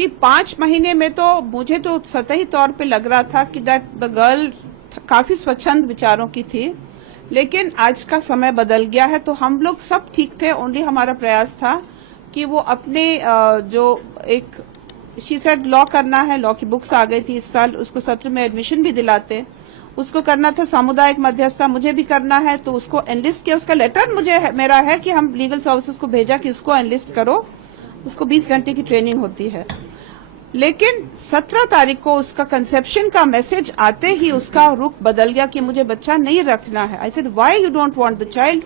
5 महीने में तो मुझे तो सतही तौर पे लग रहा था कि दैट द गर्ल काफी स्वच्छंद विचारों की थी, लेकिन आज का समय बदल गया है। तो हम लोग सब ठीक थे, ओनली हमारा प्रयास था कि वो अपने जो एक शी सेड लॉ करना है, लॉ की बुक्स आ गई थी इस साल, उसको सत्र में एडमिशन भी दिलाते, उसको करना था सामुदायिक मध्यस्थता, मुझे भी करना है, तो उसको एनलिस्ट किया। उसका लेटर मेरा है कि हम लीगल सर्विसेज को भेजा कि उसको एनलिस्ट करो, उसको 20 घंटे की ट्रेनिंग होती है। लेकिन 17 तारीख को उसका कंसेप्शन का मैसेज आते ही उसका रुख बदल गया कि मुझे बच्चा नहीं रखना है। I said why you don't want the child,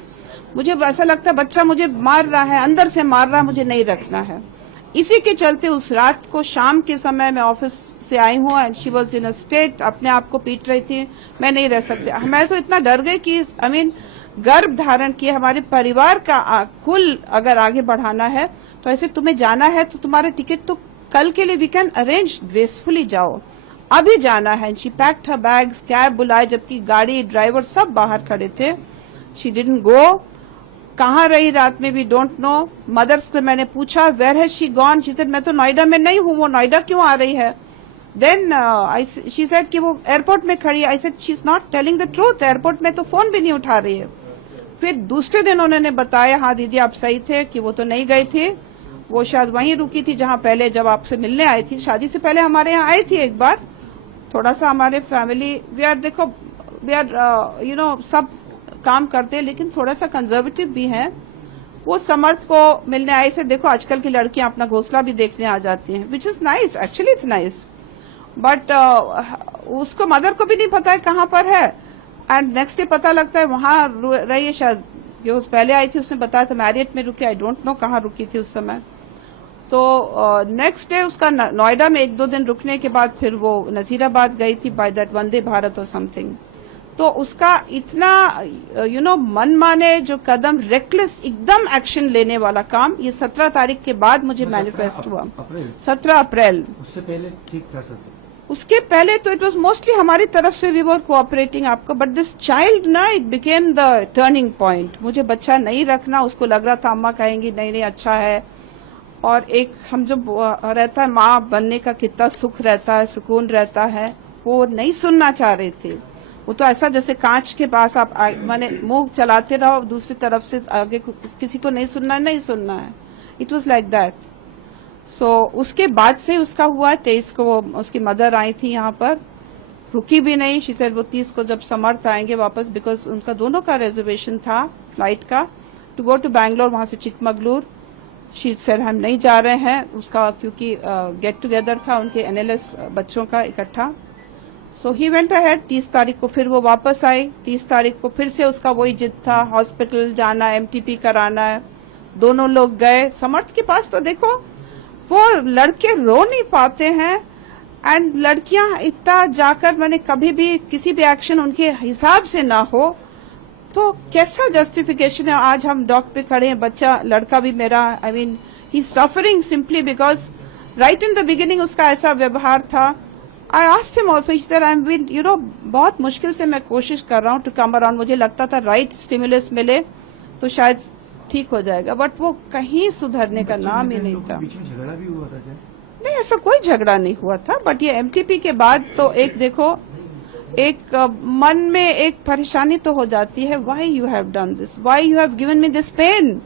मुझे ऐसा लगता है बच्चा मुझे मार रहा है, अंदर से मार रहा है, मुझे नहीं रखना है। इसी के चलते उस रात को शाम के समय मैं ऑफिस से आई हूँ and she was in a state, अपने आप को पीट रही थी, मैं नहीं रह सकती। मैं तो इतना डर गई कि गर्भ धारण किए हमारे परिवार का कुल अगर आगे बढ़ाना है तो ऐसे तुम्हें जाना है तो तुम्हारा टिकट तो कल के लिए वी कैन अरेंज ग्रेसफुली, जाओ अभी जाना है। She packed her bags, cab बुलाए जबकि गाड़ी ड्राइवर सब बाहर खड़े थे। शी डिडंट गो, कहाँ रही रात में भी डोंट नो। मदर्स को मैंने पूछा where has she gone, she said मैं तो नोएडा में नहीं हूँ, वो नोएडा क्यों आ रही है। देन शी सेड कि वो एयरपोर्ट में खड़ी है। I said she is not telling the truth, airport में तो फोन भी नहीं उठा रही है। फिर दूसरे दिन उन्होंने बताया हाँ दीदी आप सही थे कि वो तो नहीं गई थी, वो शायद वहीं रुकी थी जहाँ पहले जब आपसे मिलने आई थी, शादी से पहले हमारे यहाँ आई थी एक बार। थोड़ा सा हमारे फैमिली वी आर देखो वी आर यू नो सब काम करते हैं लेकिन थोड़ा सा कंजर्वेटिव भी हैं। वो समर्थ को मिलने आई से देखो आजकल की लड़कियां अपना घोंसला भी देखने आ जाती हैं, which is nice, actually it's nice, but उसको मदर को भी नहीं पता है कहाँ पर है। एंड नेक्स्ट डे पता लगता है वहां रही है, शायद जो पहले आई थी उसने बताया था मैरियट में रुकी, आई डोंट नो कहाँ रुकी थी उस समय। तो नेक्स्ट डे उसका नोएडा में 1-2 दिन रुकने के बाद फिर वो नजीराबाद गई थी बाय दैट वंदे भारत और समथिंग। तो उसका इतना यू नो मनमाने जो कदम, रेकलेस एकदम एक्शन लेने वाला काम, ये 17 तारीख के बाद मुझे मैनिफेस्ट हुआ। 17 अप्रैल, उससे पहले ठीक था सब, उसके पहले तो इट वाज मोस्टली हमारी तरफ से वी वर कोऑपरेटिंग आपको, बट दिस चाइल्ड ना it became the turning point. मुझे बच्चा नहीं रखना, उसको लग रहा था अम्मा कहेंगी नहीं नहीं अच्छा है, और एक हम जो रहता है माँ बनने का कितना सुख रहता है, सुकून रहता है, वो नहीं सुनना चाह रही थी। वो तो ऐसा जैसे कांच के पास आप माने मुंह चलाते रहो, दूसरी तरफ से आगे किसी को नहीं सुनना है। It was like that. So उसके बाद से उसका हुआ 23 को वो उसकी मदर आई थी यहाँ पर, रुकी भी नहीं। शी सेड वो 30 को जब समर्थ आएंगे वापस, बिकॉज उनका दोनों का रिजर्वेशन था फ्लाइट का टू गो टू बैंगलोर, वहां से चिकमगलूर। शी सेड हम नहीं जा रहे हैं उसका, क्योंकि गेट टुगेदर था उनके एनएलएस बच्चों का इकट्ठा। सो ही वेंट अहेड। 30 तारीख को फिर वो वापस आई। 30 तारीख को फिर से उसका वही जिद था, हॉस्पिटल जाना, एमटीपी कराना है। दोनों लोग गए समर्थ के पास। तो देखो वो लड़के रो नहीं पाते हैं एंड लड़कियां इतना जाकर, मैंने कभी भी किसी भी एक्शन उनके हिसाब से ना हो तो कैसा जस्टिफिकेशन है। आज हम डॉक पे खड़े हैं, बच्चा लड़का भी मेरा, I mean he suffering simply because right in the beginning उसका ऐसा व्यवहार था। I asked him also, he said I am been you know बहुत मुश्किल से मैं कोशिश कर रहा हूँ टू कम अराउंड, मुझे लगता था राइट स्टिमुलस मिले तो शायद ठीक हो जाएगा, बट वो कहीं सुधरने का नाम ही नहीं था। बीच में झगड़ा भी हुआ था क्या? नहीं ऐसा कोई झगड़ा नहीं हुआ था, बट ये एमटीपी के बाद तो एक देखो एक मन में एक परेशानी तो हो जाती है, why you have done this, why you have given me this pain.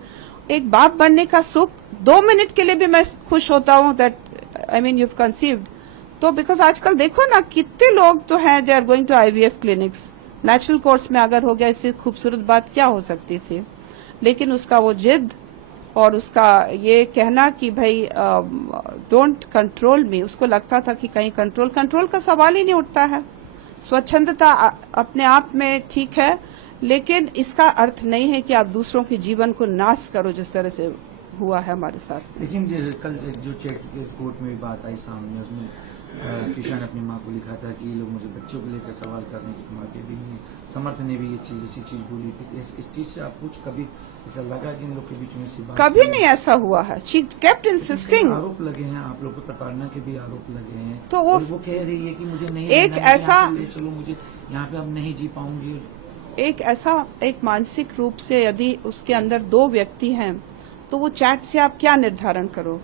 एक बाप बनने का सुख 2 मिनट के लिए भी मैं खुश होता हूँ that I mean you have conceived. तो बिकॉज आजकल देखो ना कितने लोग तो हैं they are going to IVF clinics, natural course में अगर हो गया, इससे खूबसूरत बात क्या हो सकती थी। लेकिन उसका वो जिद और उसका ये कहना कि भाई डोंट कंट्रोल मी, उसको लगता था कि कहीं कंट्रोल का सवाल ही नहीं उठता है। स्वच्छंदता अपने आप में ठीक है, लेकिन इसका अर्थ नहीं है कि आप दूसरों के जीवन को नाश करो जिस तरह से हुआ है हमारे साथ। लेकिन कल जो चेक कोर्ट में बात आई सामने, उसमें किशन अपनी माँ को लिखा था कि ये लोग मुझे बच्चों को लेकर सवाल करने की माँ के भी नहीं, समर्थ ने भी ये चीज ऐसी चीज बोली थी। इस चीज से आप कुछ कभी ऐसा लगा कि इन लोग के बीच में ऐसी बात? कभी नहीं ऐसा हुआ है। She kept insisting. आरोप लगे हैं आप लोग को, प्रताड़ना के भी आरोप लगे हैं, तो वो कह रही है कि मुझे नहीं एक ऐसा चलो मुझे यहाँ पे अब नहीं जी पाऊंगी। एक ऐसा एक मानसिक रूप से यदि उसके अंदर 2 व्यक्ति हैं तो वो चैट से आप क्या निर्धारण करो।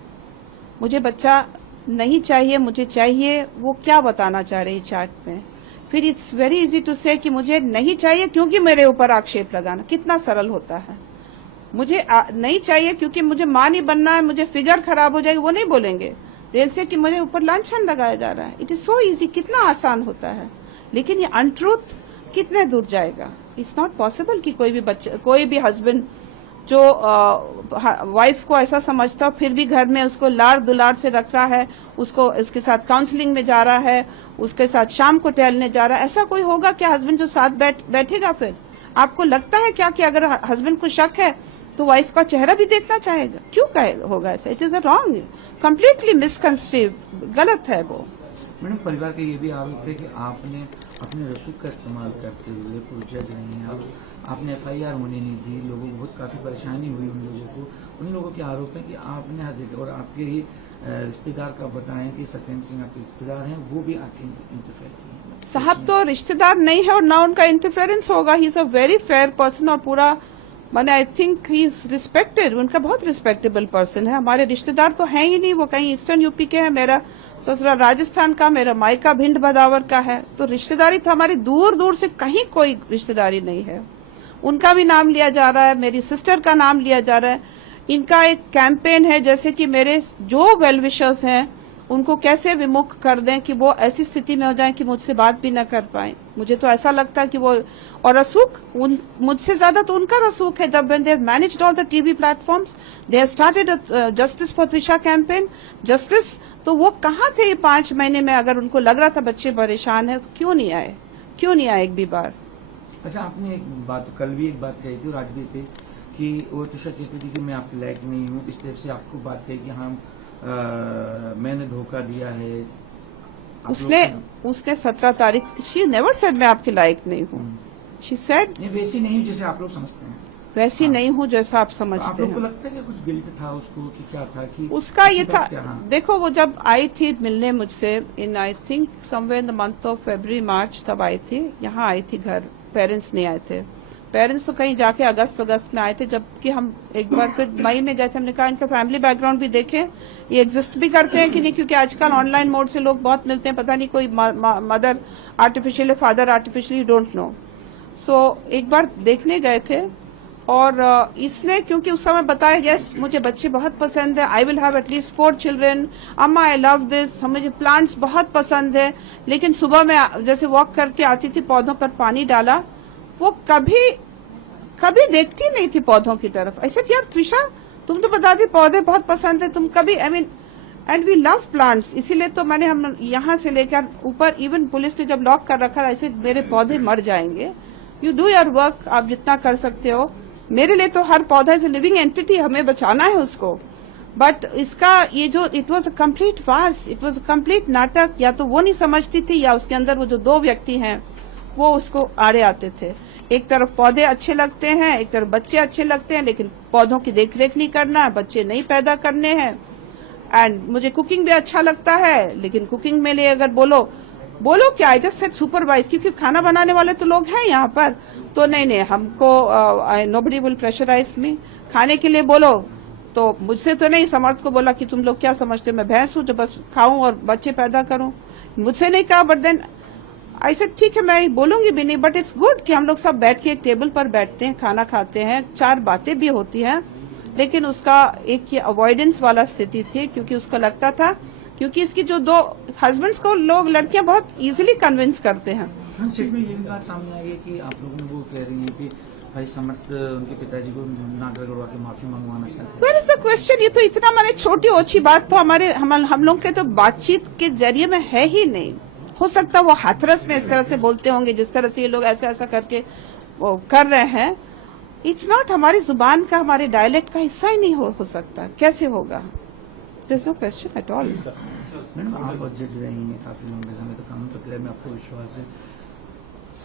मुझे बच्चा नहीं चाहिए मुझे चाहिए, वो क्या बताना चाह रही है चैट में। फिर इट्स वेरी इजी टू से कि मुझे नहीं चाहिए क्योंकि मेरे ऊपर आक्षेप लगाना, कितना सरल होता है। मुझे नहीं चाहिए क्योंकि मुझे मां नहीं बनना है, मुझे फिगर खराब हो जाएगी, वो नहीं बोलेंगे। दिल से कि मुझे ऊपर लांछन लगाया जा रहा है। इट इज सो इजी, कितना आसान होता है। लेकिन ये अनट्रूथ कितने दूर जाएगा। इट्स नॉट पॉसिबल कि कोई भी हस्बैंड जो वाइफ को ऐसा समझता हो फिर भी घर में उसको लाड़ दुलार से रख रहा है, उसको उसके साथ काउंसलिंग में जा रहा है, उसके साथ शाम को टहलने जा रहा है। ऐसा कोई होगा क्या हस्बैंड जो साथ बैठेगा? फिर आपको लगता है क्या कि अगर हस्बैंड को शक है तो वाइफ का चेहरा भी देखना चाहेगा? क्यों होगा ऐसा? It is a wrong, completely misconceive, गलत है वो। मैडम, परिवार का ये भी आरोप है कि आपने अपने रसूख का इस्तेमाल करते हुए जज रही हैं, आपने FIR होने नहीं दी, लोगों को बहुत काफी परेशानी हुई उन लोगों को। उन लोगों के आरोप है कि आपने हद और आपके ही रिश्तेदार का बताएं कि सत्येंद्र सिंह आपके रिश्तेदार हैं, वो भी आपके इंटरफेयर किए। साहब तो रिश्तेदार नहीं है और ना उनका इंटरफेरेंस होगा। He is a very fair person और पूरा मैंने I think he is respected, उनका बहुत रिस्पेक्टेबल पर्सन है। हमारे रिश्तेदार तो हैं ही नहीं, वो कहीं ईस्टर्न यूपी के हैं, मेरा ससुराल राजस्थान का, मेरा मायका भिंड बदावर का है। तो रिश्तेदारी तो हमारी दूर दूर से कहीं कोई रिश्तेदारी नहीं है। उनका भी नाम लिया जा रहा है, मेरी सिस्टर का नाम लिया जा रहा है। इनका एक कैंपेन है जैसे कि मेरे जो वेल विशर्स हैं उनको कैसे विमुख कर दें कि वो ऐसी स्थिति में हो जाएं कि मुझसे बात भी न कर पाए। मुझे तो ऐसा लगता है कि वो और रसूख मुझसे ज्यादा तो उनका रसूख है। जब when they have managed all the TV platforms, they have started a justice for Trisha campaign, justice, तो वो कहाँ थे 5 महीने में? अगर उनको लग रहा था बच्चे परेशान है तो क्यों नहीं आए एक भी बार? अच्छा, आपने एक बात कल भी एक बात कही थी राजवीर पे कि वो तुषार कहती थी कि मैं आपके लायक नहीं हूँ, इस टाइप से आपको बात कही कि हाँ मैंने धोखा दिया है। उसने 17 तारीख शी नेवर सेड मैं आपके लायक नहीं हूँ। शी सेड नहीं, वैसी नहीं जैसे आप लोग समझते हैं, वैसी नहीं हूँ जैसा आप समझते हैं। आप लोग को लगता है कि कुछ गिल्ट था उसको कि क्या था कि उसका ये था? देखो, वो जब आई थी मिलने मुझसे in I think somewhere in the month of February March, तब आई थी, यहाँ आई थी घर, पेरेंट्स नहीं आए थे। पेरेंट्स तो कहीं जाके अगस्त में आए थे, जबकि हम एक बार फिर मई में गए थे। हमने कहा इनका फैमिली बैकग्राउंड भी देखें, ये एग्जिस्ट भी करते हैं कि नहीं, क्योंकि आजकल ऑनलाइन मोड से लोग बहुत मिलते हैं, पता नहीं कोई मदर आर्टिफिशियल है, फादर आर्टिफिशियल, डोंट नो। सो एक बार देखने गए थे और इसने क्योंकि उस समय बताया यस मुझे बच्चे बहुत पसंद है, I will have at least 4 children, अम्मा आई लव दिस, मुझे प्लांट्स बहुत पसंद है। लेकिन सुबह में जैसे वॉक करके आती थी, पौधों पर पानी डाला, वो कभी देखती नहीं थी पौधों की तरफ। ऐसे यार त्रिशा, तुम तो बताती पौधे बहुत पसंद है, तुम कभी एंड वी लव प्लांट्स, इसीलिए तो मैंने हम यहाँ से लेकर ऊपर, इवन पुलिस ने जब लॉक कर रखा था, ऐसे मेरे पौधे मर जाएंगे, यू डू योर वर्क, आप जितना कर सकते हो। मेरे लिए तो हर पौधा इज ए लिविंग एंटिटी, हमें बचाना है उसको। बट इसका ये जो it was a complete farce, it was a complete नाटक। या तो वो नहीं समझती थी या उसके अंदर वो जो 2 व्यक्ति हैं वो उसको आड़े आते थे। एक तरफ पौधे अच्छे लगते हैं, एक तरफ बच्चे अच्छे लगते हैं, लेकिन पौधों की देखरेख नहीं करना है, बच्चे नहीं पैदा करने हैं। एंड मुझे कुकिंग भी अच्छा लगता है, लेकिन कुकिंग में लिए अगर बोलो क्या, आई जस्ट सेड सुपरवाइज, क्योंकि खाना बनाने वाले तो लोग हैं यहाँ पर, तो नहीं हमको नोबडी विल प्रेशराइज मी। खाने के लिए बोलो तो मुझसे तो नहीं, समर्थ को बोला कि तुम लोग क्या समझते हो, मैं भैंस हूँ जो बस खाऊं और बच्चे पैदा करूं, मुझसे नहीं कहा। बट देन आई सेड ठीक है, मैं बोलूंगी भी नहीं, बट इट्स गुड कि हम लोग सब बैठ के एक टेबल पर बैठते हैं, खाना खाते हैं, 4 बातें भी होती हैं। लेकिन उसका एक ये अवॉइडेंस वाला स्थिति थी, क्योंकि उसको लगता था, क्योंकि इसकी जो 2 हस्बैंड्स को लड़कियां बहुत इजीली कन्विंस करते हैं। चेक में ये भी बात सामने आई है कि आप लोगों ने वो कह रही है कि भाई समर्थ उनके पिताजी को नाक रगड़वा के माफी मंगवाना चाहते हैं। Where is the question? ये तो इतना मैंने छोटी ओछी बात तो हम लोग के तो बातचीत के जरिए में है ही नहीं। हो सकता वो हाथरस में इस तरह से बोलते होंगे, जिस तरह से ये लोग ऐसा करके वो कर रहे हैं। इट्स नॉट हमारी जुबान का, हमारे डायलेक्ट का हिस्सा ही नहीं हो सकता। कैसे होगा? There's no question at all. Madam, आप जज रही हैं काफी लंबे समय तक, कानून प्रक्रिया में आपको विश्वास है।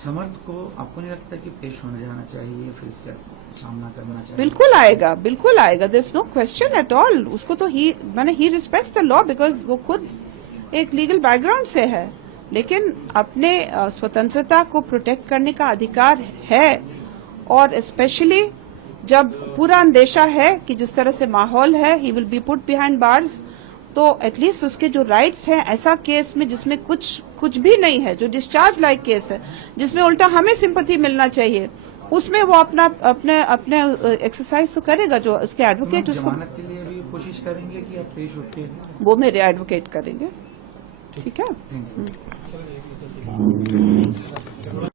समर्थ को आपको नहीं लगता कि पेश होने जाना चाहिए, फिर इसका सामना करना चाहिए? बिल्कुल आएगा। There's no question at all. उसको तो he respects the law because वो खुद एक लीगल बैकग्राउंड से है, लेकिन अपने स्वतंत्रता को प्रोटेक्ट करने का अधिकार है। और स्पेशली जब पूरा अंदेशा है कि जिस तरह से माहौल है, he will be put behind bars, तो एटलीस्ट उसके जो राइट्स हैं, ऐसा केस में जिसमें कुछ भी नहीं है, जो डिस्चार्ज लाइक केस है, जिसमें उल्टा हमें सिंपैथी मिलना चाहिए, उसमें वो अपने एक्सरसाइज तो करेगा, जो उसके एडवोकेट उसको, जमानत के लिए भी कोशिश करेंगे कि आप पेश होके? वो मेरे एडवोकेट करेंगे। ठीक है। Thank you.